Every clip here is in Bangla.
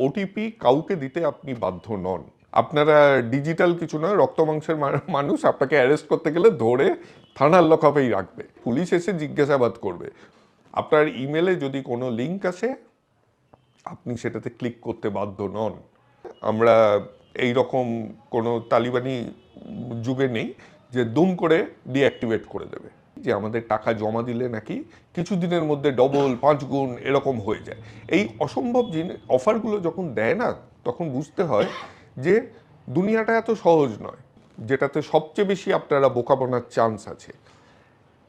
ওটিপি কাউকে দিতে আপনি বাধ্য নন। আপনারা ডিজিটাল কিছু নয়, রক্ত মাংসের মানুষ আপনাকে অ্যারেস্ট করতে গেলে ধরে থানার লকআপেই রাখবে। পুলিশ এসে জিজ্ঞাসাবাদ করবে। আপনার ইমেলে যদি কোনো লিঙ্ক আসে, আপনি সেটাতে ক্লিক করতে বাধ্য নন। আমরা এই রকম কোনো তালিবানি যুগে নেই যে দুম করে ডিঅ্যাক্টিভেট করে দেবে। যে আমাদের টাকা জমা দিলে নাকি কিছুদিনের মধ্যে ডবল পাঁচ গুণ এরকম হয়ে যায়। এই অসম্ভব জিনিস অফারগুলো যখন দেয় না, তখন বুঝতে হয় যে দুনিয়াটা এত সহজ নয়, যেটাতে সবচেয়ে বেশি আপনারা বোকা বানার চান্স আছে।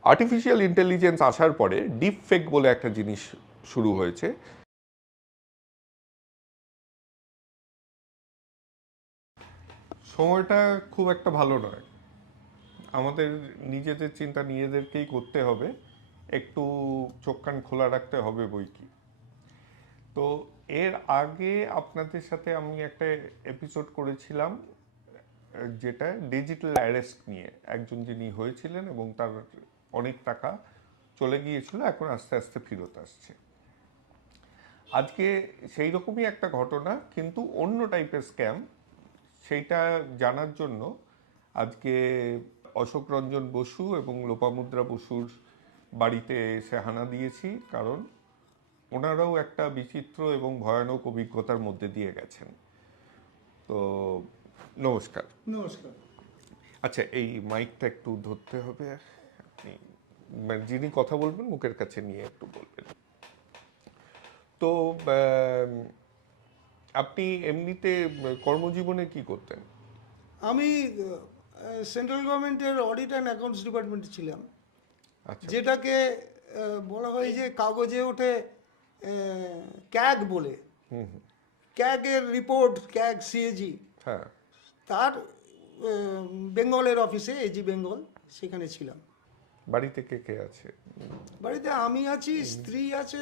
আর্টিফিশিয়াল ইন্টেলিজেন্স আসার পরে ডিপ ফেক বলে একটা জিনিস শুরু হয়েছে। সময়টা খুব একটা ভালো নয়। আমাদের নিজেদের চিন্তা নিজেদেরকেই করতে হবে। একটু চোখ কান খোলা রাখতে হবে বই কি। তো এর আগে আপনাদের সাথে আমি একটা এপিসোড করেছিলাম, যেটা ডিজিটাল অ্যারেস্ট নিয়ে। একজন যিনি হয়েছিলেন এবং তার অনেক টাকা চলে গিয়েছিল, এখন আস্তে আস্তে ফেরত আসছে। আজকে সেই রকমই একটা ঘটনা, কিন্তু অন্য টাইপের স্ক্যাম সেইটা জানার জন্য আজকে অশোক রঞ্জন বসু এবং লোপামুদ্রা বসুর বাড়িতে এসে হানা দিয়েছি কারণ ওনারাও একটা বিচিত্র এবং ভয়ানক অভিজ্ঞতার মধ্যে দিয়ে গেছেন। তো নমস্কার। নমস্কার। আচ্ছা এই মাইকটা একটু ধরতে হবে আপনি মানে যিনি কথা বলবেন মুখের কাছে নিয়ে একটু বলবেন। তো আপনি এমনিতে কর্মজীবনে কি করতেন? আমি সেন্ট্রাল গভর্নমেন্টের অডিট অ্যান্ড অ্যাকাউন্টস ডিপার্টমেন্টে ছিলাম। আচ্ছা। যেটাকে বলা হয় যে কাগজে ওঠে ক্যাগ বলে। ক্যাগের রিপোর্ট ক্যাগ সিএজি হ্যাঁ। তার বেঙ্গলের অফিসে এজি বেঙ্গল সেখানে ছিলাম। বাড়িতে কে কে আছে? বাড়িতে আমি আছি স্ত্রী আছে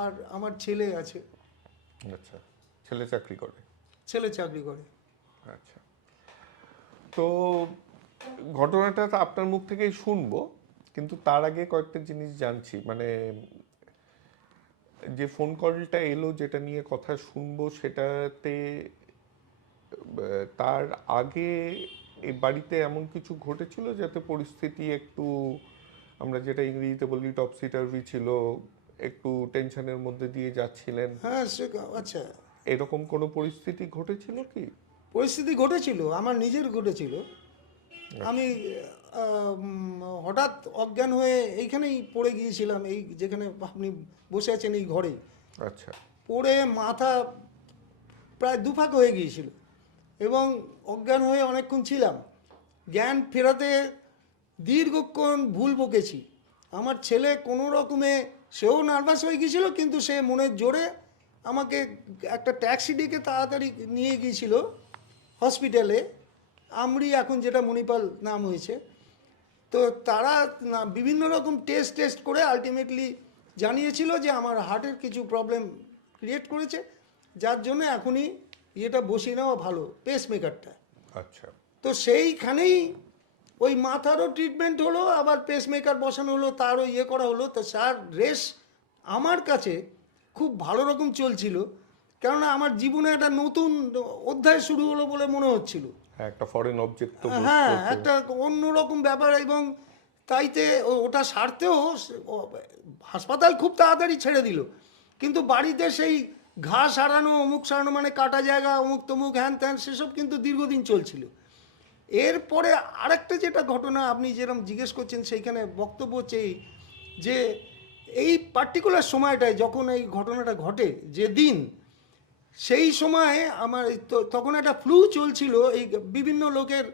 আর আমার ছেলে আছে। আচ্ছা। ছেলে চাকরি করে? ছেলে চাকরি করে। আচ্ছা। তো ঘটনাটা তো আপনার মুখ থেকেই শুনব কিন্তু তার আগে কয়েকটা জিনিস জানছি। মানে যে ফোন কলটা এলো যেটা নিয়ে কথা শুনব সেটাতে তার আগে এই বাড়িতে এমন কিছু ঘটেছিল যাতে পরিস্থিতি একটু আমরা যেটা ইংরেজিতে বলি টপসি টার্ভি ছিল একটু টেনশনের মধ্যে দিয়ে যাচ্ছিলেন? হ্যাঁ সে আচ্ছা। এরকম কোনো পরিস্থিতি ঘটেছিল কি? পরিস্থিতি ঘটেছিল আমার নিজের ঘটেছিল। আমি হঠাৎ অজ্ঞান হয়ে এইখানেই পড়ে গিয়েছিলাম এই যেখানে আপনি বসে আছেন এই ঘরে। আচ্ছা। পড়ে মাথা প্রায় দুফাক হয়ে গিয়েছিল এবং অজ্ঞান হয়ে অনেকক্ষণ ছিলাম। জ্ঞান ফেরাতে দীর্ঘক্ষণ ভুল বকেছি। আমার ছেলে কোনো রকমে সেও নার্ভাস হয়ে গিয়েছিল কিন্তু সে মনের জোরে আমাকে একটা ট্যাক্সি ডেকে তাড়াতাড়ি নিয়ে গিয়েছিল। হসপিটালে আমরি এখন যেটা মণিপাল নাম হয়েছে। তো তারা না বিভিন্ন রকম টেস্ট টেস্ট করে আলটিমেটলি জানিয়েছিল যে আমার হার্টের কিছু প্রবলেম ক্রিয়েট করেছে। যার জন্য এখনই ইয়েটা বসিয়ে নেওয়া ভালো পেসমেকারটা আচ্ছা। তো সেইখানেই ওই মাথারও ট্রিটমেন্ট হলো আবার পেসমেকার বসানো হলো তারও ইয়ে করা হলো। তো স্যার রেস আমার কাছে খুব ভালো রকম চলছিল। কেননা আমার জীবনে একটা নতুন অধ্যায় শুরু হলো বলে মনে হচ্ছিল। হ্যাঁ একটা ফরেন অবজেক্ট হ্যাঁ একটা অন্যরকম ব্যাপার এবং তাইতে ওটা সারতেও হাসপাতাল খুব তাড়াতাড়ি ছেড়ে দিল। কিন্তু বাড়িতে সেই ঘা সারানো অমুক সারানো মানে কাটা জায়গা অমুক তমুক হ্যান ত্যান সেসব কিন্তু দীর্ঘদিন চলছিল। এরপরে আরেকটা যেটা ঘটনা আপনি যেরকম জিজ্ঞেস করছেন সেইখানে বক্তব্য হচ্ছে এই যে এই পার্টিকুলার সময়টায় যখন এই ঘটনাটা ঘটে যে দিন সেই সময় আমার তখন একটা ফ্লু চলছিল এই বিভিন্ন লোকের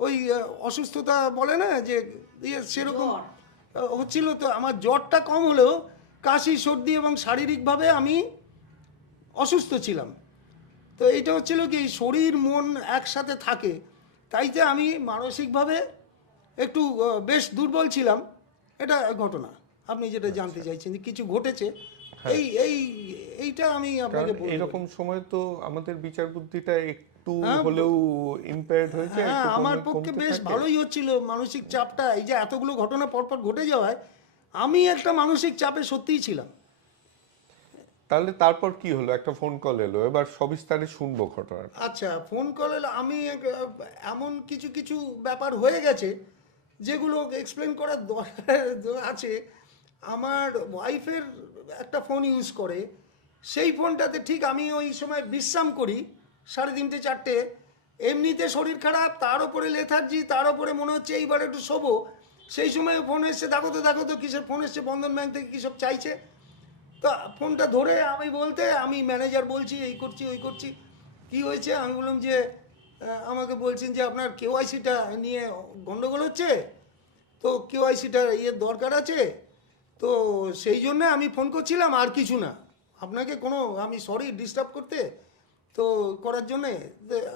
ওই অসুস্থতা বলে না যে ইয়ে সেরকম হচ্ছিল তো আমার জ্বরটা কম হলেও কাশি সর্দি এবং শারীরিকভাবে আমি অসুস্থ ছিলাম। তো এইটা হচ্ছিল কি শরীর মন একসাথে থাকে তাইতে আমি মানসিকভাবে একটু বেশ দুর্বল ছিলাম এটা ঘটনা। আপনি যেটা জানতে চাইছেন যে কিছু ঘটেছে এই এই এইটা আমি আপনাকে এরকম সময় তো আমাদের বিচার বুদ্ধিটা একটু হ্যাঁ, হলেও হয়েছে হ্যাঁ আমার পক্ষে বেশ ভালোই হচ্ছিল মানসিক চাপটা। এই যে এতগুলো ঘটনা পরপর ঘটে যাওয়ায় আমি একটা মানসিক চাপে সত্যিই ছিলাম। তাহলে তারপর কি হলো? একটা ফোন কল এলো এবার সবিস্তারে শুনব ঘটনা আচ্ছা ফোন কল এলো আমি এমন কিছু কিছু ব্যাপার হয়ে গেছে যেগুলো এক্সপ্লেন করার দরকার আছে। আমার ওয়াইফের একটা ফোন ইউজ করে। সেই ফোনটাতে ঠিক আমি ওই সময় বিশ্রাম করি, সাড়ে তিনটে, চারটে। এমনিতে শরীর খারাপ, তার উপরে লেথার্জি তার ওপরে মনে হচ্ছে এইবার একটু শোবো। সেই সময় ফোন এসছে, দেখো তো দেখো তো, কিসের ফোন এসছে, বন্ধন ব্যাংক থেকে সব চাইছে? তা ফোনটা ধরে আমি বলতে, আমি ম্যানেজার বলছি, এই করছি, ওই করছি। কি হয়েছে? আমি বললাম যে আমাকে বলছেন যে, আপনার কেওয়াইসিটা নিয়ে গন্ডগোল হচ্ছে? তো কেওয়াইসিটা ইয়ে দরকার আছে? তো সেই জন্য আমি ফোন করছিলাম, আর কিছু না। আপনাকে কোনো, আমি সরি ডিস্টার্ব করতে, তো করার জন্যে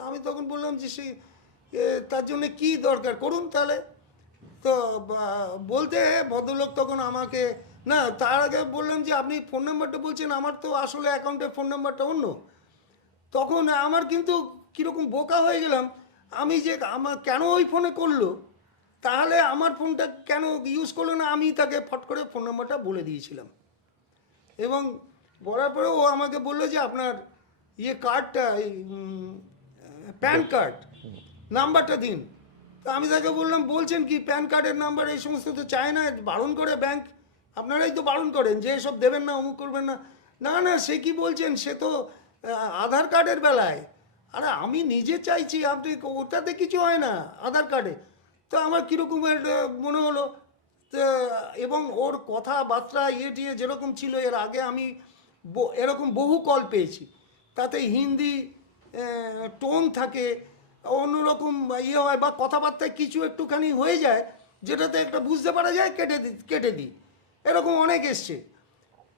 আমি তখন বললাম যে সেই তার জন্যে কি দরকার? করুন তাহলে। তো বলতে ভদ্রলোক তখন আমাকে, না, তার আগে বললাম যে আপনি ফোন নাম্বারটা বলছেন, আমার তো আসলে অ্যাকাউন্টের ফোন নাম্বারটা অন্য। তখন আমার কিন্তু কীরকম বোকা হয়ে গেলাম। আমি যে, আমার কেন ওই ফোনে করল? তাহলে আমার ফোনটা কেন ইউজ করল না? আমি তাকে ফট করে ফোন নাম্বারটা বলে দিয়েছিলাম। এবং বলার পরে ও আমাকে বলল যে আপনার ইয়ে কার্ডটা এই, প্যান কার্ড নাম্বারটা দিন। তা আমি তাকে বললাম বলছেন কি প্যান কার্ডের নাম্বার এই সমস্ত তো চায় না বারণ করে ব্যাংক আপনারাই তো বারণ করেন যে এসব দেবেন না অমুক করবেন না। না না সে কি বলছেন? সে তো আধার কার্ডের বেলায়। আরে আমি নিজে চাইছি আপনি ওটাতে কিছু হয় না আধার কার্ডে তো আমার কীরকম একটা মনে হলো? এবং ওর কথাবার্তা ইয়ে টিয়ে যেরকম ছিল, এর আগে আমি এরকম বহু কল পেয়েছি। তাতে হিন্দি টোন থাকে, অন্যরকম ইয়ে হয়, বা কথাবার্তায় কিছু একটুখানি হয়ে যায়, যেটাতে একটা বুঝতে পারা যায়, কেটে দি, কেটে দিই। এরকম অনেক এসছে।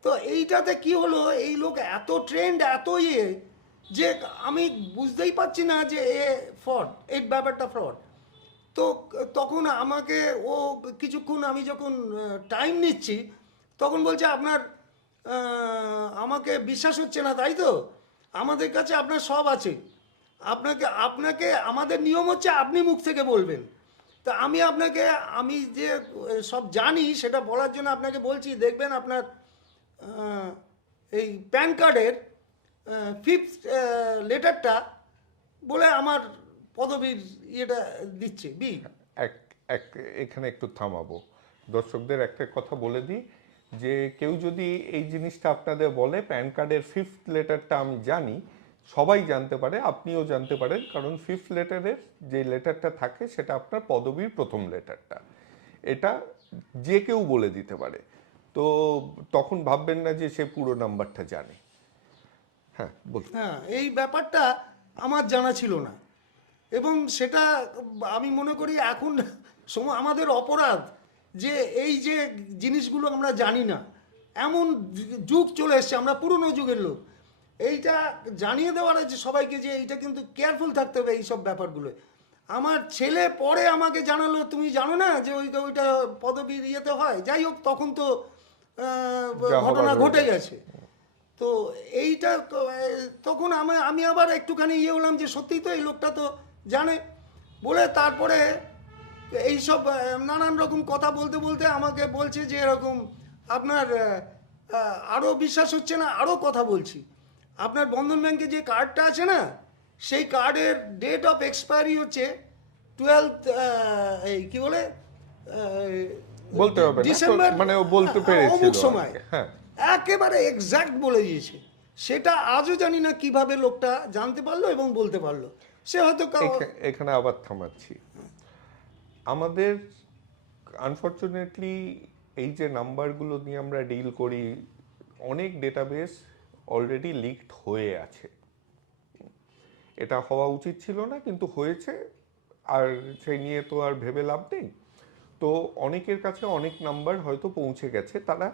তো এইটাতে কি হলো, এই লোক এত ট্রেন্ড এত ইয়ে যে আমি বুঝতেই পারছি না যে এ ফ্রড এই ব্যাপারটা ফ্রড তো তখন আমাকে ও কিছুক্ষণ আমি যখন টাইম নিচ্ছি, তখন বলছে আপনার আমাকে বিশ্বাস হচ্ছে না, তাই তো? আমাদের কাছে আপনার সব আছে। আপনাকে আপনাকে, আমাদের নিয়ম হচ্ছে আপনি মুখ থেকে বলবেন। তা আমি আপনাকে, আমি যে সব জানি, সেটা বলার জন্য আপনাকে বলছি, দেখবেন আপনার এই প্যান কার্ডের ফিফথ লেটারটা বলে আমার পদবীর ইয়েটা দিচ্ছে বি এক এক এখানে একটু থামাবো। দর্শকদের একটা কথা বলে দিই যে কেউ যদি এই জিনিসটা আপনাদের বলে প্যান কার্ডের ফিফথ লেটারটা আমি জানি সবাই জানতে পারে আপনিও জানতে পারেন কারণ ফিফথ লেটারের যে লেটারটা থাকে সেটা আপনার পদবীর প্রথম লেটারটা। এটা যে কেউ বলে দিতে পারে। তো তখন ভাববেন না যে সে পুরো নাম্বারটা জানে। হ্যাঁ বলুন। হ্যাঁ এই ব্যাপারটা আমার জানা ছিল না। এবং সেটা আমি মনে করি এখন সময় আমাদের অপরাধ যে এই যে জিনিসগুলো আমরা জানি না এমন যুগ চলে এসছে আমরা পুরনো যুগের লোক। এইটা জানিয়ে দেওয়ার আছে সবাইকে যে এইটা কিন্তু কেয়ারফুল থাকতে হবে এইসব ব্যাপারগুলো আমার ছেলে পরে আমাকে জানালো তুমি জানো না যে ওই ওইটা পদবীর ইয়েতে হয়? যাই হোক তখন তো ঘটনা ঘটে গেছে। তো এইটা তখন আমি আমি আবার একটুখানি ইয়ে হলাম যে সত্যিই তো এই লোকটা তো জানে। বলে তারপরে এইসব নানান রকম কথা বলতে বলতে আমাকে বলছে যে এরকম আপনার আরও বিশ্বাস হচ্ছে না আরও কথা বলছি। আপনার বন্ধন ব্যাংকে যে কার্ডটা আছে না সেই কার্ডের ডেট অফ এক্সপায়ারি হচ্ছে টুয়েলথ এই কি বলে বলতে হবে ডিসেম্বর মানে বলতে পেরেছিল অমুক সময়। হ্যাঁ। একেবারে এক্সাক্ট বলে দিয়েছে। সেটা আজও জানি না কীভাবে লোকটা জানতে পারল এবং বলতে পারল। সে হয়তো এখানে আবার থামাচ্ছি। আমাদের আনফর্চুনেটলি এই যে নাম্বারগুলো নিয়ে আমরা ডিল করি, অনেক ডেটাবেস অলরেডি লিকড হয়ে আছে। এটা হওয়া উচিত ছিল না, কিন্তু হয়েছে। আর সেই নিয়ে তো আর ভেবে লাভ নেই। তো অনেকের কাছে অনেক নাম্বার হয়তো পৌঁছে গেছে, তারা,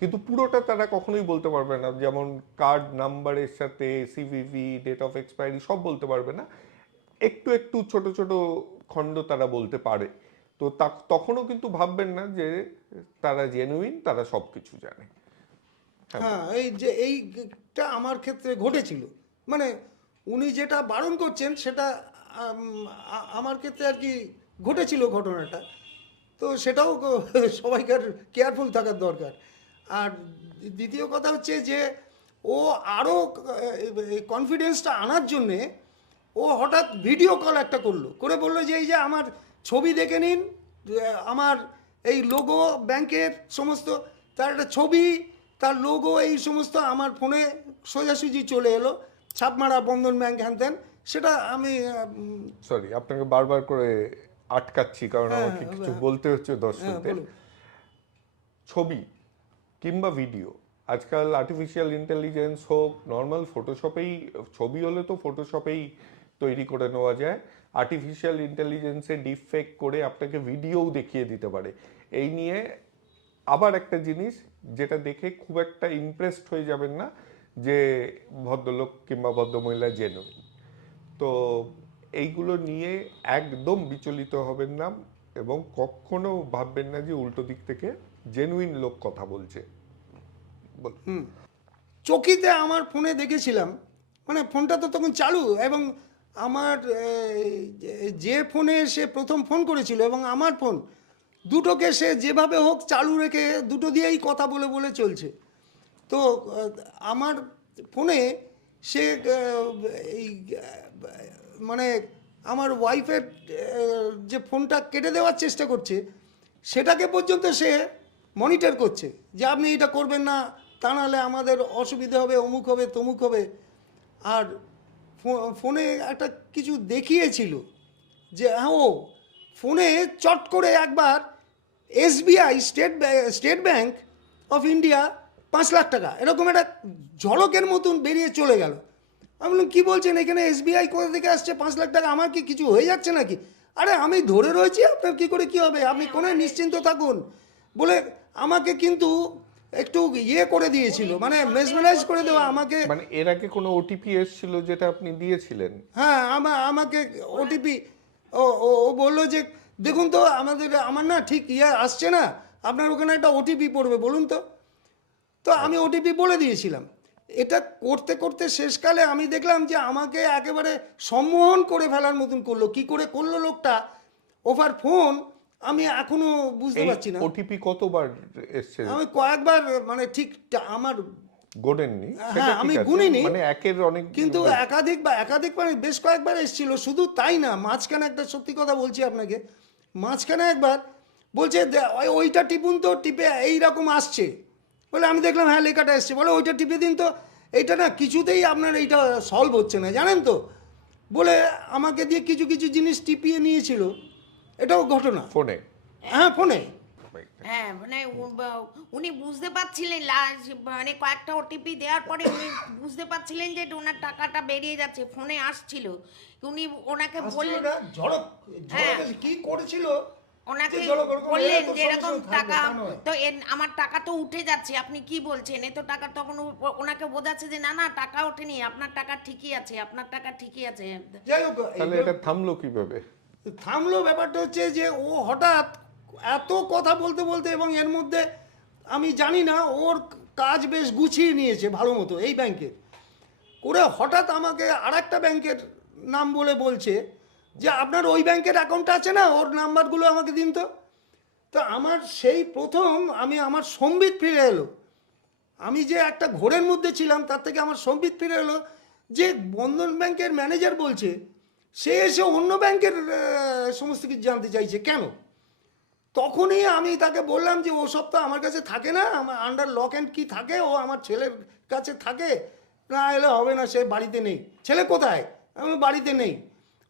কিন্তু পুরোটা তারা কখনোই বলতে পারবে না। যেমন কার্ড নাম্বারের সাথে সিভিভি ডেট অফ এক্সপায়ারি সব বলতে পারবে না। একটু একটু ছোট ছোট খণ্ড তারা বলতে পারে। তো তখনও কিন্তু ভাববেন না যে তারা জেনুইন তারা সব কিছু জানে। হ্যাঁ। এই যে এইটা আমার ক্ষেত্রে ঘটেছিল। মানে উনি যেটা বারণ করছেন সেটা আমার ক্ষেত্রে আর কি ঘটেছিল ঘটনাটা। তো সেটাও সবাইকার কেয়ারফুল থাকার দরকার। আর দ্বিতীয় কথা হচ্ছে যে, ও আরও কনফিডেন্সটা আনার জন্যে ও হঠাৎ ভিডিও কল একটা করল করে বলল যে এই যে আমার ছবি দেখে নিন আমার এই লোগো ব্যাংকের সমস্ত তার একটা ছবি তার লোগো এই সমস্ত আমার ফোনে সোজাসুজি চলে এলো ছাপমারা বন্ধন ব্যাংক হ্যান ত্যান সেটা আমি সরি আপনাকে বারবার করে আটকাচ্ছি কারণ হ্যাঁ, আমাকে কিছু হ্যাঁ। বলতে হচ্ছে হ্যাঁ, দর্শকদের ছবি কিংবা ভিডিও আজকাল আর্টিফিশিয়াল ইন্টেলিজেন্স হোক নর্মাল ফটোশপেই ছবি হলে তো ফটোশপেই তৈরি করে নেওয়া যায়। আর্টিফিশিয়াল ইন্টেলিজেন্সে ডিফেক্ট করে আপনাকে ভিডিওও দেখিয়ে দিতে পারে। এই নিয়ে আবার একটা জিনিস যেটা দেখে খুব একটা ইমপ্রেসড হয়ে যাবেন না যে ভদ্রলোক কিংবা ভদ্রমহিলা জেনুইন তো এইগুলো নিয়ে একদম বিচলিত হবেন না এবং কখনো ভাববেন না যে উল্টো দিক থেকে জেনুইন লোক কথা বলছে। বল- চকিতে আমার ফোনে দেখেছিলাম মানে ফোনটা তো তখন চালু এবং আমার যে- ফোনে সে প্রথম ফোন করেছিল এবং আমার ফোন, দুটোকে সে যেভাবে হোক চালু রেখে দুটো দিয়েই কথা বলে বলে চলছে। তো, আমার ফোনে সে, এই মানে আমার ওয়াইফের, যে ফোনটা কেটে দেওয়ার চেষ্টা করছে, সেটাকে পর্যন্ত সে মনিটর করছে, যে আপনি এটা করবেন না, তা নাহলে আমাদের অসুবিধা হবে, অমুক হবে, তমুক হবে। আর ফোনে একটা কিছু দেখিয়েছিল যে হ্যাঁ ও ফোনে চট করে একবার SBI state state bank of India পাঁচ লাখ টাকা এরকম একটা ঝলকের মতন বেরিয়ে চলে গেল। আমি বললাম কী বলছেন? এখানে এসবিআই কোথা থেকে আসছে? পাঁচ লাখ টাকা আমার কি কিছু হয়ে যাচ্ছে নাকি? আরে আমি ধরে রয়েছি আপনার কি করে কি হবে? আপনি কোনো নিশ্চিন্ত থাকুন। বলে আমাকে কিন্তু একটু ইয়ে করে দিয়েছিল মানে মেসমেলাইজ করে দেওয়া আমাকে মানে এর আগে কোনো ওটিপি এসেছিল যেটা আপনি দিয়েছিলেন? হ্যাঁ আমা আমাকে ওটিপি ও ও ও বলল যে দেখুন তো আমাদের আমার না ঠিক ইয়ে আসছে না আপনার ওখানে একটা ওটিপি পড়বে বলুন তো। তো আমি ওটিপি বলে দিয়েছিলাম। এটা করতে করতে শেষকালে আমি দেখলাম যে আমাকে একেবারে সম্মোহন করে ফেলার মতন করল। কি করে করল লোকটা? ওভার ফোন আমি এখনও বুঝতে পারছি না। ওটিপি কতবার এসছে? আমি কয়েকবার মানে ঠিক আমার গোনেননি? হ্যাঁ, আমি। গুনিনি। মানে একের অনেক কিন্তু একাধিক বা একাধিক মানে বেশ কয়েকবার এসেছিল শুধু তাই না মাঝখানে একটা সত্যি কথা বলছি আপনাকে। মাঝখানে একবার বলছে ওই- ওইটা টিপুন তো টিপে এই রকম আসছে। বলে আমি দেখলাম হ্যাঁ লেখাটা এসছে। বলে ওইটা টিপে দিন তো এইটা না কিছুতেই আপনার এইটা সলভ হচ্ছে না। জানেন তো? বলে আমাকে দিয়ে কিছু কিছু জিনিস টিপিয়ে নিয়েছিল। এটাও ঘটনা। ফোনে? হ্যাঁ ফোনে। হ্যাঁ মানে উনি বুঝতে পারছিলেন মানে কয়েকটা ওটিপি দেওয়ার পরে উনি বুঝতে পারছিলেন যে ওনার টাকাটা বেরিয়ে যাচ্ছে ফোনে আসছিল। উনি ওনাকে বললেন ঝড়ক হ্যাঁ। কি করেছিল? ওনাকে বললেন যে এরকম টাকা তা আমার টাকা তো উঠে যাচ্ছে আপনি কি বলছেন? এত টাকা তখন ওনাকে বোঝাচ্ছে যে না না টাকা ওঠেনি আপনার টাকা ঠিকই আছে আপনার টাকা ঠিকই আছে। যাই হোক তাহলে এটা থামলো কীভাবে? থামলো ব্যাপারটা হচ্ছে যে ও হঠাৎ এত কথা বলতে বলতে এবং এর মধ্যে আমি জানি না, ওর কাজ বেশ গুছিয়ে নিয়েছে ভালো মতো এই ব্যাংকের করে হঠাৎ আমাকে আর একটা ব্যাংকের নাম বলে বলছে যে, আপনার ওই ব্যাংকের অ্যাকাউন্ট আছে না? ওর নাম্বারগুলো আমাকে দিন তো। তো আমার সেই প্রথম আমি আমার সম্বিত ফিরে এলো। আমি যে একটা ঘোরের মধ্যে ছিলাম, তার থেকে আমার সম্বিত ফিরে এলো যে, বন্ধন ব্যাংকের ম্যানেজার বলছে সে এসে অন্য ব্যাংকের সমস্ত কিছু জানতে চাইছে। কেন? তখনই আমি তাকে বললাম যে, ও সব তো আমার কাছে থাকে না, আমার আন্ডার লক অ্যান্ড কি থাকে, ও আমার ছেলের কাছে থাকে। না এলে হবে না, সে বাড়িতে নেই। ছেলে কোথায়? আমি বাড়িতে নেই।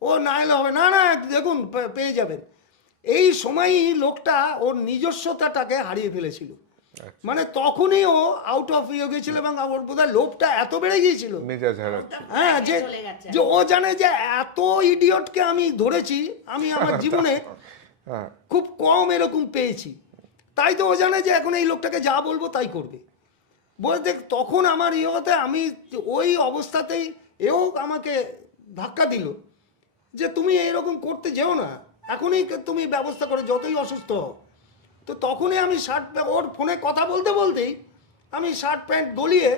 ও না এলে হবে, না না, দেখুন পেয়ে যাবেন। এই সময়ই লোকটা ওর নিজস্বতাটাকে হারিয়ে ফেলেছিল। মানে তখনই ও আউট অফ ইয়ে গেছিল এবং ওর বোধহয় লোভটা এত বেড়ে গিয়েছিল। মেজাজ হারাচ্ছে। হ্যাঁ যে যে ও জানে যে এত ইডিয়টকে আমি ধরেছি আমি আমার জীবনে হ্যাঁ। খুব কম এরকম পেয়েছি। তাই তো ও জানে যে এখন এই লোকটাকে যা বলব তাই করবে। বলে দেখ তখন আমার ইয়ে হতে আমি ওই অবস্থাতেই এও আমাকে ধাক্কা দিল যে তুমি এইরকম করতে যেও না। এখনই তুমি ব্যবস্থা করে যতই অসুস্থ হও তো তখনই আমি শার্ট ওর ফোনে কথা বলতে বলতেই আমি শার্ট প্যান্ট গলিয়ে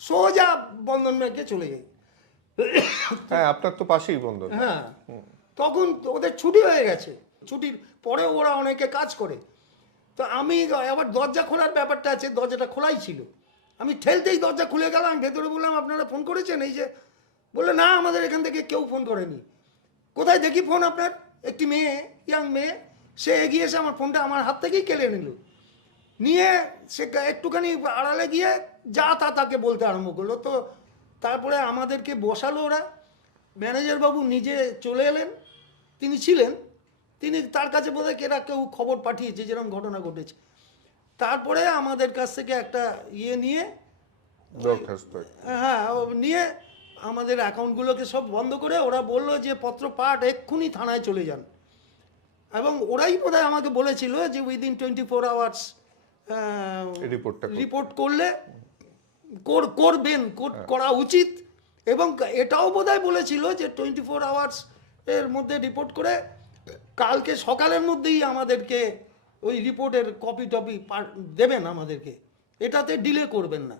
সোজা বন্ধন ব্যাংকে চলে যাই। হ্যাঁ আপনার তো পাশেই বন্ধন। হ্যাঁ। তখন ওদের ছুটি হয়ে গেছে। ছুটির পরে ওরা অনেকে কাজ করে। তো আমি আবার দরজা খোলার ব্যাপারটা আছে দরজাটা খোলাই ছিল। আমি ঠেলতেই দরজা খুলে গেলাম ভেতরে বললাম আপনারা ফোন করেছেন? এই যে বলল না আমাদের এখান থেকে কেউ ফোন করেনি কোথায় দেখি ফোন আপনার? একটি মেয়ে ইয়াং মেয়ে। সে এগিয়ে এসে আমার ফোনটা আমার হাত থেকেই কেড়ে নিল। নিয়ে সে একটুখানি আড়ালে গিয়ে যা তা তাকে বলতে আরম্ভ করল। তো তারপরে আমাদেরকে বসালো ওরা। ম্যানেজার বাবু নিজে চলে এলেন। তিনি ছিলেন। তিনি তার কাছে বোধহয় কেরা কেউ খবর পাঠিয়েছে যেরকম ঘটনা ঘটেছে। তারপরে আমাদের কাছ থেকে একটা ইয়ে নিয়ে হ্যাঁ ও নিয়ে আমাদের অ্যাকাউন্টগুলোকে সব বন্ধ করে ওরা বলল যে পত্র পাঠ এক্ষুনি থানায় চলে যান। এবং ওরাই বোধহয় আমাকে বলেছিল যে উইদিন টোয়েন্টি ফোর আওয়ার্স রিপোর্টটা রিপোর্ট করলে কর- করবেন কর- করা উচিত। এবং এটাও বোধহয় বলেছিল যে টোয়েন্টি ফোর আওয়ার্স এর মধ্যে রিপোর্ট করে কালকে সকালের মধ্যেই আমাদেরকে ওই রিপোর্টের কপি টপি দেবেন আমাদেরকে। এটাতে ডিলে করবেন না।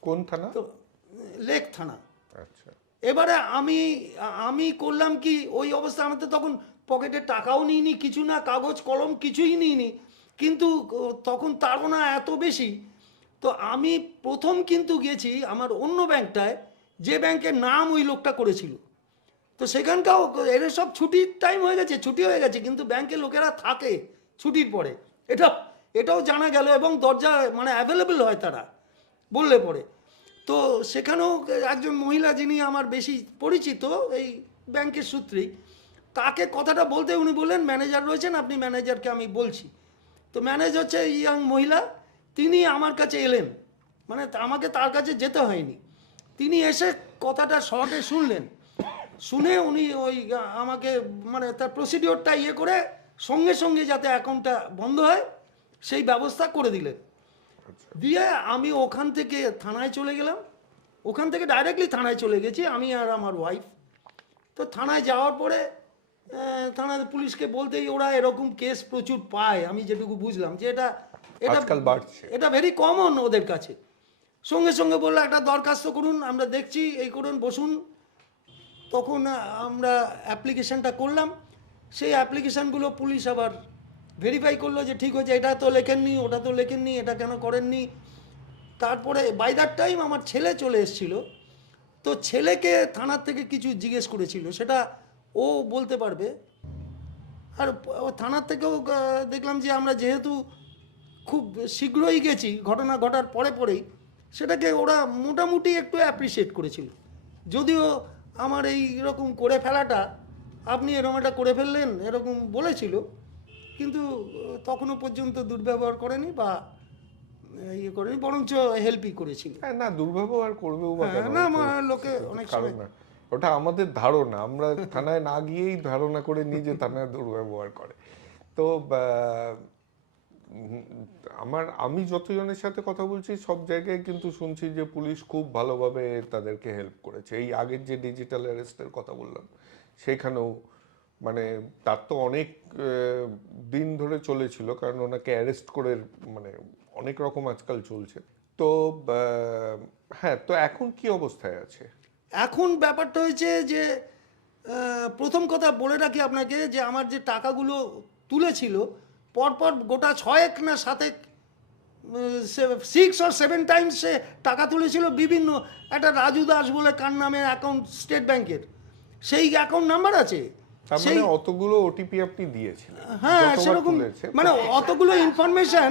কোন থানা? তো লেক থানা। আচ্ছা। এবারে আমি আমি করলাম কি ওই অবস্থা আমাদের তখন পকেটে টাকাও নিইনি, কিছু না, কাগজ, কলম কিছুই নিইনি। কিন্তু তখন তাড়না এত বেশি। তো আমি প্রথম কিন্তু গেছি আমার অন্য ব্যাংকটায়, যে ব্যাংকের নাম ওই লোকটা করেছিল। তো সেখানকাও এর সব ছুটির টাইম হয়ে গেছে, ছুটি হয়ে গেছে, কিন্তু ব্যাংকের লোকেরা থাকে ছুটির পরে। এটা, এটাও জানা গেল এবং দরজা মানে অ্যাভেলেবেল হয় তারা, বললে পরে। তো সেখানেও একজন মহিলা যিনি আমার বেশি পরিচিত, এই ব্যাংকের সূত্রেই তাকে কথাটা বলতে উনি বললেন ম্যানেজার রয়েছেন আপনি ম্যানেজারকে আমি বলছি। তো ম্যানেজ হচ্ছে ইয়াং মহিলা তিনি আমার কাছে এলেন। মানে আমাকে তার কাছে যেতে হয়নি। তিনি এসে কথাটা শর্টে শুনলেন। শুনে উনি ওই আমাকে মানে তার প্রসিডিওরটা ইয়ে করে সঙ্গে সঙ্গে যাতে অ্যাকাউন্টটা বন্ধ হয় সেই ব্যবস্থা করে দিলেন। দিয়ে আমি ওখান থেকে থানায় চলে গেলাম। ওখান থেকে ডাইরেক্টলি থানায় চলে গেছি আমি আর আমার ওয়াইফ তো থানায় যাওয়ার পরে থানার পুলিশকে বলতেই ওরা এরকম কেস প্রচুর পায় আমি যেটুকু বুঝলাম যে এটা এটা বাড়ছে। এটা ভেরি কমন ওদের কাছে। সঙ্গে সঙ্গে বলল একটা দরখাস্ত করুন আমরা দেখছি এই করুন বসুন। তখন আমরা অ্যাপ্লিকেশনটা করলাম। সেই অ্যাপ্লিকেশনগুলো পুলিশ আবার ভেরিফাই করল যে ঠিক হয়েছে এটা তো লেখেননি ওটা তো লেখেননি এটা কেন করেননি? তারপরে বাই দ্যাট টাইম আমার ছেলে চলে এসেছিল। তো ছেলেকে থানার থেকে কিছু জিজ্ঞেস করেছিল সেটা ও বলতে পারবে। আর থানার থেকেও দেখলাম যে আমরা যেহেতু খুব শীঘ্রই গেছি ঘটনা ঘটার পরে পরেই সেটাকে ওরা মোটামুটি একটু অ্যাপ্রিসিয়েট করেছিল। যদিও আমার এই রকম করে ফেলাটা আপনি এরকম একটা করে ফেললেন এরকম বলেছিল কিন্তু তখনও পর্যন্ত দুর্ব্যবহার করেনি বা ইয়ে করেনি বরঞ্চ হেল্পই করেছিল। হ্যাঁ না দুর্ব্যবহার করবেও হ্যাঁ, না, আমার লোকে অনেক সময়-। ওটা আমাদের ধারণা। আমরা থানায় না গিয়েই ধারণা করে নিই যে থানায় দুর্ব্যবহার করে। তো আমার, আমি যতজনের সাথে কথা বলছি, সব জায়গায় কিন্তু শুনছি যে পুলিশ খুব ভালোভাবে তাদেরকে হেল্প করেছে। এই আগের যে ডিজিটাল অ্যারেস্টের কথা বললাম, সেখানেও মানে তার তো অনেক দিন ধরে চলেছিল, কারণ ওনাকে অ্যারেস্ট করে মানে অনেক রকম আজকাল চলছে। তো হ্যাঁ তো এখন কি অবস্থায় আছে? এখন ব্যাপারটা হয়েছে যে প্রথম কথা বলে রাখি আপনাকে যে আমার যে টাকাগুলো তুলেছিল পরপর গোটা ছয়েক না সাতেক সিক্স অর সেভেন টাইমস সে টাকা তুলেছিল বিভিন্ন একটা রাজু দাস বলে কার নামের অ্যাকাউন্ট স্টেট ব্যাংকের সেই অ্যাকাউন্ট নাম্বার আছে। সেই মানে অতগুলো ওটিপি আপনি দিয়েছিলেন। হ্যাঁ সেরকম মানে অতগুলো ইনফরমেশন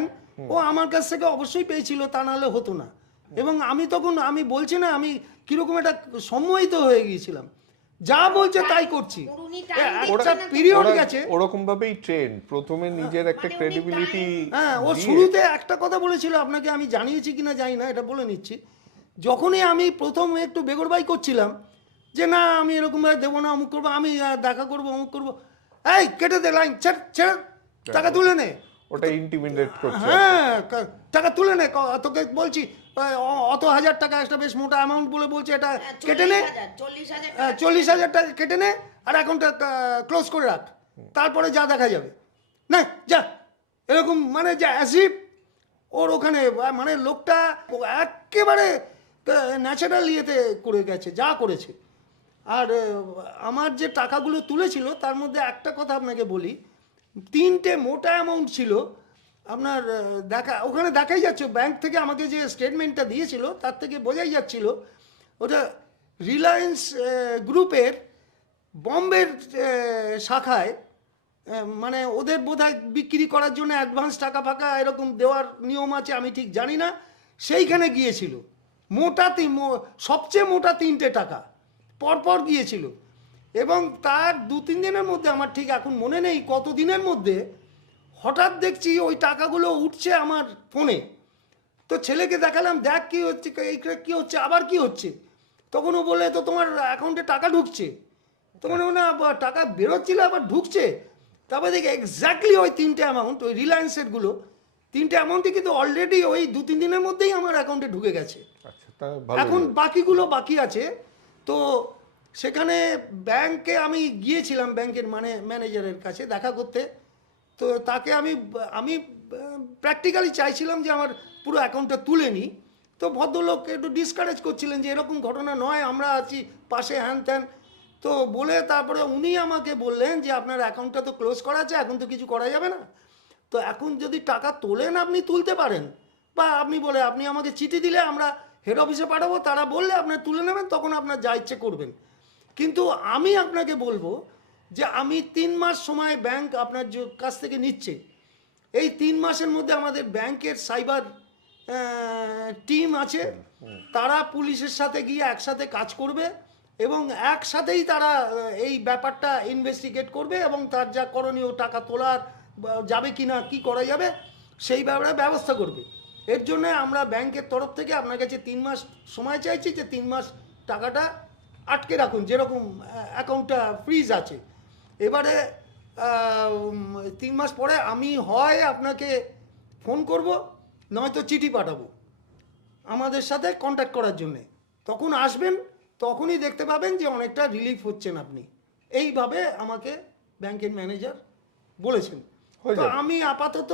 ও আমার কাছ থেকে অবশ্যই পেয়েছিল তা নাহলে হতো না। এবং আমি তখন আমি বলছি না আমি কীরকম একটা সম্মোহিত হয়ে গিয়েছিলাম। যা বলছে তাই করছি। একটা না তো। পিরিয়ড গেছে। ওরকম ভাবেই ট্রেন প্রথমে নিজের একটা মানে ক্রেডিবিলিটি হ্যাঁ ও শুরুতে একটা কথা বলেছিল আপনাকে আমি জানিয়েছি কিনা জানি না এটা বলে নিচ্ছি। যখনই আমি প্রথম একটু বেগরবাই করছিলাম যে না আমি এরকম ভাবে দেবো না অমুক করব আমি দেখা করব অমুক করব এই কেটে দে লাইন ছেড় ছেড়ে টাকা তুলে নে। ওটা ইন্টিমিডেট করছে। হ্যাঁ টাকা তুলে নে তোকে বলছি অত হাজার টাকা একটা বেশ মোটা অ্যামাউন্ট বলে বলছে এটা। হ্যাঁ, কেটে নে। চল্লিশ হাজার, হ্যাঁ, টাকা। চল্লিশ হাজার কেটে নে আর অ্যাকাউন্টটা ক্লোজ করে রাখ। তারপরে যা দেখা যাবে। না যা। এরকম মানে যা অ্যাসিভ ওর ওখানে মানে লোকটা একেবারে ন্যাচারাল ইয়েতে করে গেছে যা করেছে। আর আমার যে টাকাগুলো তুলেছিল তার মধ্যে একটা কথা আপনাকে বলি। তিনটে মোটা অ্যামাউন্ট ছিল আপনার দেখা, ওখানে দেখাই যাচ্ছে ব্যাংক থেকে আমাকে যে স্টেটমেন্টটা দিয়েছিল, তার থেকে বোঝাই যাচ্ছিল, ওটা রিলায়েন্স গ্রুপের বম্বের শাখায় মানে ওদের বোধহয় বিক্রি করার জন্য অ্যাডভান্স টাকা ফাঁকা এরকম দেওয়ার নিয়ম আছে, আমি ঠিক জানি না, সেইখানে গিয়েছিল। মোটা সবচেয়ে মোটা তিনটে টাকা, পরপর গিয়েছিল। এবং তার দু তিন দিনের মধ্যে, আমার ঠিক এখন মনে নেই কত দিনের মধ্যে হঠাৎ দেখছি ওই টাকাগুলো উঠছে আমার ফোনে। তো ছেলেকে দেখালাম দেখ কি হচ্ছে এইটা কী হচ্ছে আবার কি হচ্ছে? তখন ও বলে তো তোমার অ্যাকাউন্টে টাকা ঢুকছে। তো মনে না টাকা বেরোচ্ছিল আবার ঢুকছে। তারপরে দেখি এক্স্যাক্টলি ওই তিনটে অ্যামাউন্ট ওই রিলায়েন্সেরগুলো তিনটে অ্যামাউন্টই কিন্তু অলরেডি ওই দু তিন দিনের মধ্যেই আমার অ্যাকাউন্টে ঢুকে গেছে। আচ্ছা এখন বাকিগুলো বাকি আছে। তো সেখানে ব্যাংকে আমি গিয়েছিলাম ব্যাংকের মানে ম্যানেজারের কাছে দেখা করতে। তো তাকে আমি আমি প্র্যাকটিক্যালি চাইছিলাম যে আমার পুরো অ্যাকাউন্টটা তুলে নিই। তো ভদ্রলোক একটু ডিসকারেজ করছিলেন যে এরকম ঘটনা নয়, আমরা আছি পাশে, হ্যান ত্যান। তো বলে তারপরে উনি আমাকে বললেন যে, আপনার অ্যাকাউন্টটা তো ক্লোজ করা আছে, এখন তো কিছু করা যাবে না। তো এখন যদি টাকা তোলেন, আপনি তুলতে পারেন। বা আপনি বলে, আপনি আমাকে চিঠি দিলে আমরা হেড অফিসে পাঠাবো, তারা বললে আপনার তুলে নেবেন, তখন আপনার যা ইচ্ছে করবেন। কিন্তু আমি আপনাকে বলব যে আমি তিন মাস সময় ব্যাংক আপনার কাছ থেকে নিচ্ছে, এই তিন মাসের মধ্যে আমাদের ব্যাংকের সাইবার টিম আছে, তারা পুলিশের সাথে গিয়ে একসাথে কাজ করবে এবং একসাথেই তারা এই ব্যাপারটা ইনভেস্টিগেট করবে এবং তার যা করণীয় টাকা তোলার যাবে কি না কী করা যাবে, সেই ব্যাপারে ব্যবস্থা করবে। এর জন্য আমরা ব্যাংকের তরফ থেকে আপনার কাছে তিন মাস সময় চাইছি যে তিন মাস টাকাটা আটকে রাখুন, যেরকম অ্যাকাউন্টটা ফ্রিজ আছে। এবারে তিন মাস পরে আমি হয় আপনাকে ফোন করব নয়তো চিঠি পাঠাবো আমাদের সাথে কন্ট্যাক্ট করার জন্যে। তখন আসবেন তখনই দেখতে পাবেন যে অনেকটা রিলিফ হচ্ছেন আপনি। এইভাবে আমাকে ব্যাংকের ম্যানেজার বলেছেন। তো আমি আপাতত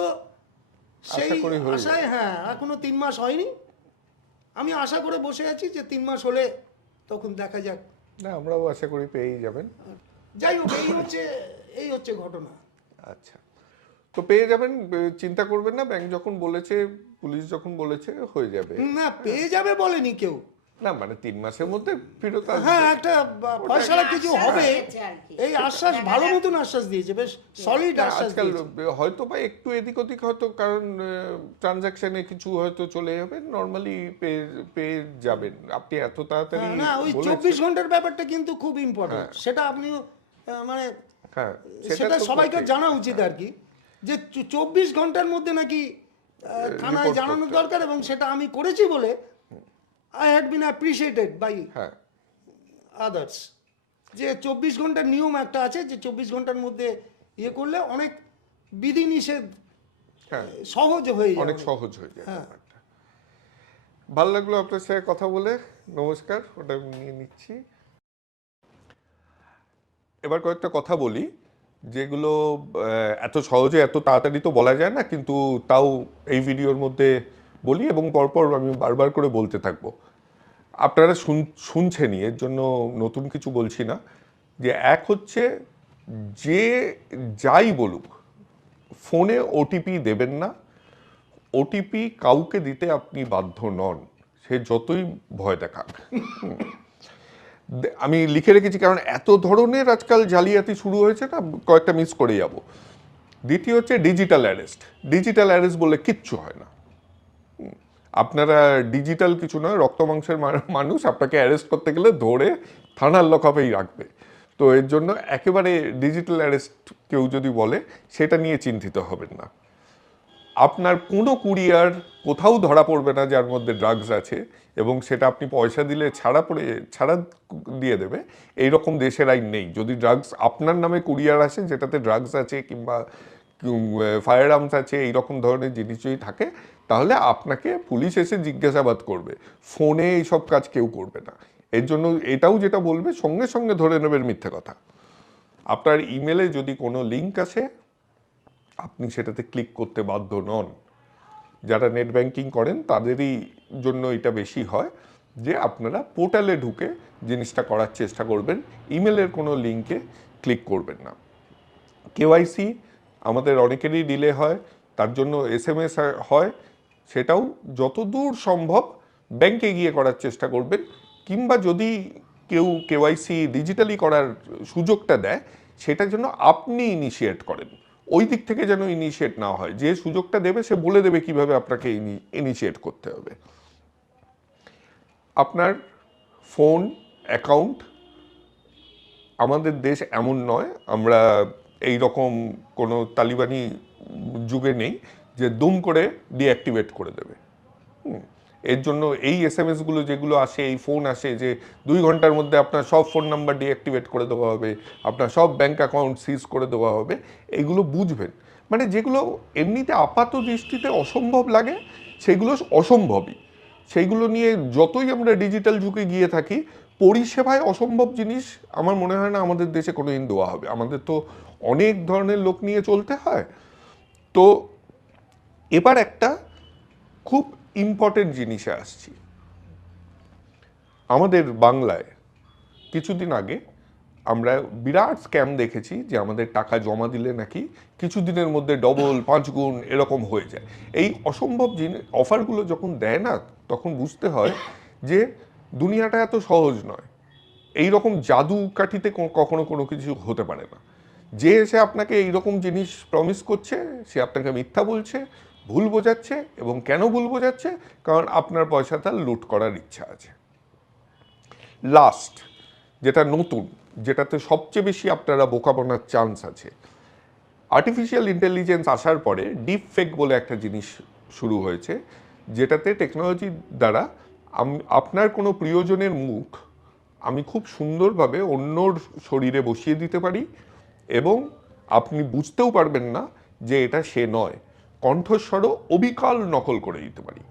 সেই আশায় হ্যাঁ এখনও তিন মাস হয়নি। আমি আশা করে বসে আছি যে তিন মাস হলে তখন দেখা যাক। না আমরাও আশা করি পেয়েই যাবেন। যাই হোক এই হচ্ছে এই হচ্ছে ঘটনা। আচ্ছা। তো পেয়ে যাবেন চিন্তা করবেন না ব্যাংক যখন বলেছে পুলিশ যখন বলেছে হয়ে যাবে। না পেয়ে যাবে বলেনি কেউ। না মানে তিন মাসের মধ্যে ফেরত হ্যাঁ একটা পয়সাটা কিছু হবে। এই আশ্বাস ভালো মতন আশ্বাস দিয়েছে বেশ সলিড আশ্বাস আজকাল হয়তো বা একটু এদিক ওদিক হয়তো কারণ ট্রানজাকশনে কিছু হয়তো চলে যাবে নর্মালি পেয়ে পেয়ে যাবেন। আপনি এত তাড়াতাড়ি হ্যাঁ, না ওই চব্বিশ ঘণ্টার ব্যাপারটা কিন্তু খুব ইম্পর্টেন্ট হ্যাঁ। সেটা আপনিও আহ, মানে হ্যাঁ সেটা সবাইকে জানা উচিত আর কি। যে চব্বিশ ঘণ্টার মধ্যে নাকি থানায় জানানোর দরকার এবং সেটা আমি করেছি বলে I had been appreciated by হ্যাঁ। আদার্স যে চব্বিশ ঘণ্টার নিয়ম একটা আছে যে চব্বিশ ঘণ্টার মধ্যে ইয়ে করলে অনেক বিধিনিষেধ হ্যাঁ। সহজ হয়ে যায়। অনেক সহজ হয়ে যায় হ্যাঁ। ভালো লাগল আপনার সাথে কথা বলে। নমস্কার ওটা নিয়ে নিচ্ছি। এবার কয়েকটা কথা বলি, যেগুলো এত সহজে, এত তাড়াতাড়ি তো বলা যায় না, কিন্তু তাও এই ভিডিওর মধ্যে বলি এবং পরপর আমি বারবার করে বলতে থাকব। আপনারা শুন, শুনছেনই, এর জন্য নতুন কিছু বলছি না, যে এক হচ্ছে যে যাই বলুক, ফোনে ওটিপি দেবেন না ওটিপি কাউকে দিতে আপনি বাধ্য নন, সে যতই ভয় দেখাক। আমি লিখে রেখেছি কারণ এত ধরনের আজকাল জালিয়াতি শুরু হয়েছে না, কয়েকটা মিস করে যাব। দ্বিতীয় হচ্ছে ডিজিটাল অ্যারেস্ট ডিজিটাল অ্যারেস্ট বলে কিচ্ছু হয় না। আপনারা ডিজিটাল কিছু নয়, রক্ত মাংসের মানুষ আপনাকে অ্যারেস্ট করতে গেলে ধরে থানার লকআপেই রাখবে। তো এর জন্য একেবারে ডিজিটাল অ্যারেস্ট কেউ যদি বলে, সেটা নিয়ে চিন্তিত হবেন না। আপনার কোনো কুরিয়ার কোথাও ধরা পড়বে না যার মধ্যে ড্রাগস আছে এবং সেটা আপনি পয়সা দিলে ছাড়া পড়ে, ছাড়া দিয়ে দেবে এই রকম দেশের আইন নেই। যদি ড্রাগস আপনার নামে কুরিয়ার আসে, যেটাতে ড্রাগস আছে কিংবা ফায়ার আর্মস আছে এই রকম ধরনের জিনিস যদি থাকে, তাহলে আপনাকে পুলিশ এসে জিজ্ঞাসাবাদ করবে। ফোনে এইসব কাজ কেউ করবে না। এর জন্য এটাও যেটা বলবে, সঙ্গে সঙ্গে ধরে নেবেন মিথ্যে কথা। আপনার ইমেলে যদি কোনো লিঙ্ক আসে, আপনি সেটাতে ক্লিক করতে বাধ্য নন। যারা নেট ব্যাংকিং করেন, তাদেরই জন্য এটা বেশি হয় যে আপনারা পোর্টালে ঢুকে জিনিসটা করার চেষ্টা করবেন। ইমেলের কোনো লিঙ্কে ক্লিক করবেন না। কেওয়াইসি আমাদের অনেকেরই ডিলে হয়, তার জন্য এস এম এস হয়। সেটাও যতদূর সম্ভব ব্যাংকে গিয়ে করার চেষ্টা করবেন। কিংবা যদি কেউ কেওয়াইসি ডিজিটালি করার সুযোগটা দেয় সেটার জন্য আপনি ইনিশিয়েট করেন। ওই দিক থেকে যেন ইনিশিয়েট না হয়। যে সুযোগটা দেবে, সে বলে দেবে কীভাবে আপনাকে ইনিশিয়েট করতে হবে। আপনার ফোন অ্যাকাউন্ট আমাদের দেশ এমন নয়, আমরা এই রকম কোনো তালিবানি যুগে নেই যে দুম করে ডিঅ্যাক্টিভেট করে দেবে। হুম। এর জন্য এই এস এম এসগুলো যেগুলো আসে, এই ফোন আসে যে দুই ঘণ্টার মধ্যে আপনার সব ফোন নাম্বার ডিঅ্যাক্টিভেট করে দেওয়া হবে, আপনার সব ব্যাঙ্ক অ্যাকাউন্ট সিজ করে দেওয়া হবে এইগুলো বুঝবেন। মানে যেগুলো এমনিতে আপাত দৃষ্টিতে অসম্ভব লাগে, সেগুলো অসম্ভবই। সেইগুলো নিয়ে যতই আমরা ডিজিটাল যুগে গিয়ে থাকি, পরিষেবায় অসম্ভব জিনিস আমার মনে হয় না আমাদের দেশে কোনোদিন দেওয়া হবে। আমাদের তো অনেক ধরনের লোক নিয়ে চলতে হয়। তো এবার একটা খুব ইম্পর্টেন্ট জিনিসে আসছি। আমাদের বাংলায় কিছুদিন আগে আমরা বিরাট স্ক্যাম দেখেছি যে আমাদের টাকা জমা দিলে নাকি কিছুদিনের মধ্যে ডবল পাঁচ গুণ এরকম হয়ে যায়। এই অসম্ভব জিনিস অফারগুলো যখন দেয় না, তখন বুঝতে হয় যে দুনিয়াটা এত সহজ নয়। এই রকম জাদু কাঠিতে কখনো কোনো কিছু হতে পারে না। যে এসে আপনাকে এইরকম জিনিস প্রমিস করছে, সে আপনাকে মিথ্যা বলছে ভুল বোঝাচ্ছে এবং কেন ভুল বোঝাচ্ছে? কারণ আপনার পয়সা তার লুট করার ইচ্ছা আছে। লাস্ট যেটা নতুন, যেটাতে সবচেয়ে বেশি আপনারা বোকা বানার চান্স আছে। আর্টিফিশিয়াল ইন্টেলিজেন্স আসার পরে ডিপ ফেক বলে একটা জিনিস শুরু হয়েছে, যেটাতে টেকনোলজির দ্বারা আপনার কোনো প্রিয়জনের মুখ আমি খুব সুন্দরভাবে অন্যর শরীরে বসিয়ে দিতে পারি এবং আপনি বুঝতেও পারবেন না যে এটা সে নয়। কণ্ঠস্বরও অবিকাল নকল করে দিতে পারি।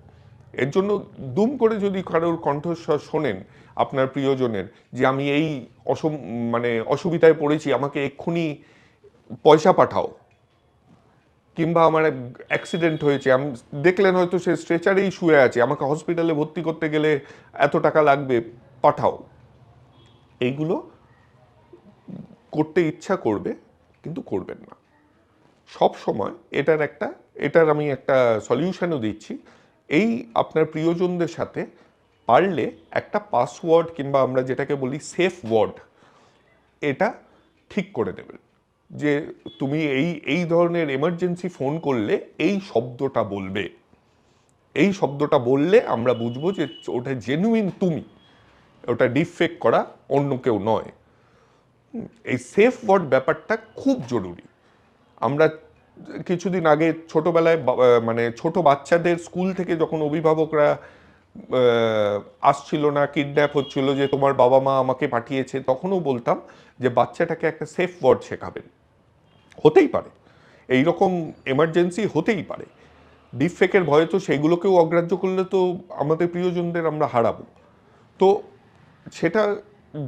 এর জন্য দুম করে যদি কারোর কণ্ঠস্বর শোনেন আপনার প্রিয়জনের যে আমি এই অসম মানে অসুবিধায় পড়েছি, আমাকে এক্ষুনি পয়সা পাঠাও, কিংবা আমার অ্যাক্সিডেন্ট হয়েছে, আমি, দেখলেন হয়তো সে স্ট্রেচারেই শুয়ে আছে, আমাকে হসপিটালে ভর্তি করতে গেলে এত টাকা লাগবে, পাঠাও। এইগুলো করতে ইচ্ছা করবে, কিন্তু করবেন না। সব সময় এটার একটা এটার আমি একটা সলিউশনও দিচ্ছি। এই আপনার প্রিয়জনদের সাথে পারলে একটা পাসওয়ার্ড কিংবা আমরা যেটাকে বলি সেফ ওয়ার্ড এটা ঠিক করে দেবেন যে তুমি এই এই ধরনের এমার্জেন্সি ফোন করলে এই শব্দটা বলবে। এই শব্দটা বললে আমরা বুঝব যে ওটা জেনুইন তুমি। ওটা ডিফেক্ট করা অন্য কেউ নয়। এই সেফ ওয়ার্ড ব্যাপারটা খুব জরুরি। আমরা কিছুদিন আগে ছোটবেলায় মানে ছোট বাচ্চাদের স্কুল থেকে যখন অভিভাবকরা আসছিল না, কিডন্যাপ হচ্ছিল যে তোমার বাবা মা আমাকে পাঠিয়েছে, তখনও বলতাম যে বাচ্চাটাকে একটা সেফ ওয়ার্ড শেখাবেন। হতেই পারে। এই রকম এমার্জেন্সি হতেই পারে। ডিফেকের ভয়ে তো সেগুলোকেও অগ্রাহ্য করলে তো আমাদের প্রিয়জনদের আমরা হারাবো। তো সেটার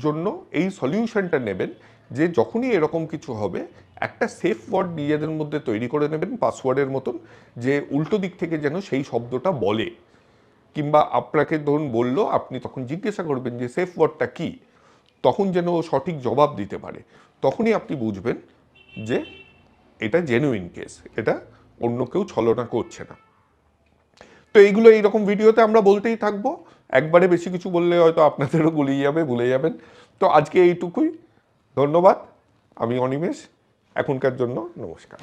জন্য এই সলিউশনটা নেবেন যে যখনই এরকম কিছু হবে, একটা সেফ ওয়ার্ড নিজেদের মধ্যে তৈরি করে নেবেন পাসওয়ার্ডের মতন, যে উল্টো দিক থেকে যেন সেই শব্দটা বলে। কিংবা আপনাকে ধরুন বলল, আপনি তখন জিজ্ঞাসা করবেন যে সেফ ওয়ার্ডটা কী? তখন যেন সঠিক জবাব দিতে পারে। তখনই আপনি বুঝবেন যে এটা জেনুইন কেস এটা অন্য কেউ ছলনা করছে না। তো এইগুলো এইরকম ভিডিওতে আমরা বলতেই থাকব। একবারে বেশি কিছু বললে হয়তো আপনাদেরও গুলিয়ে যাবে, ভুলে যাবেন। তো আজকে এইটুকুই। ধন্যবাদ। আমি অনিমেষ এখনকার জন্য নমস্কার।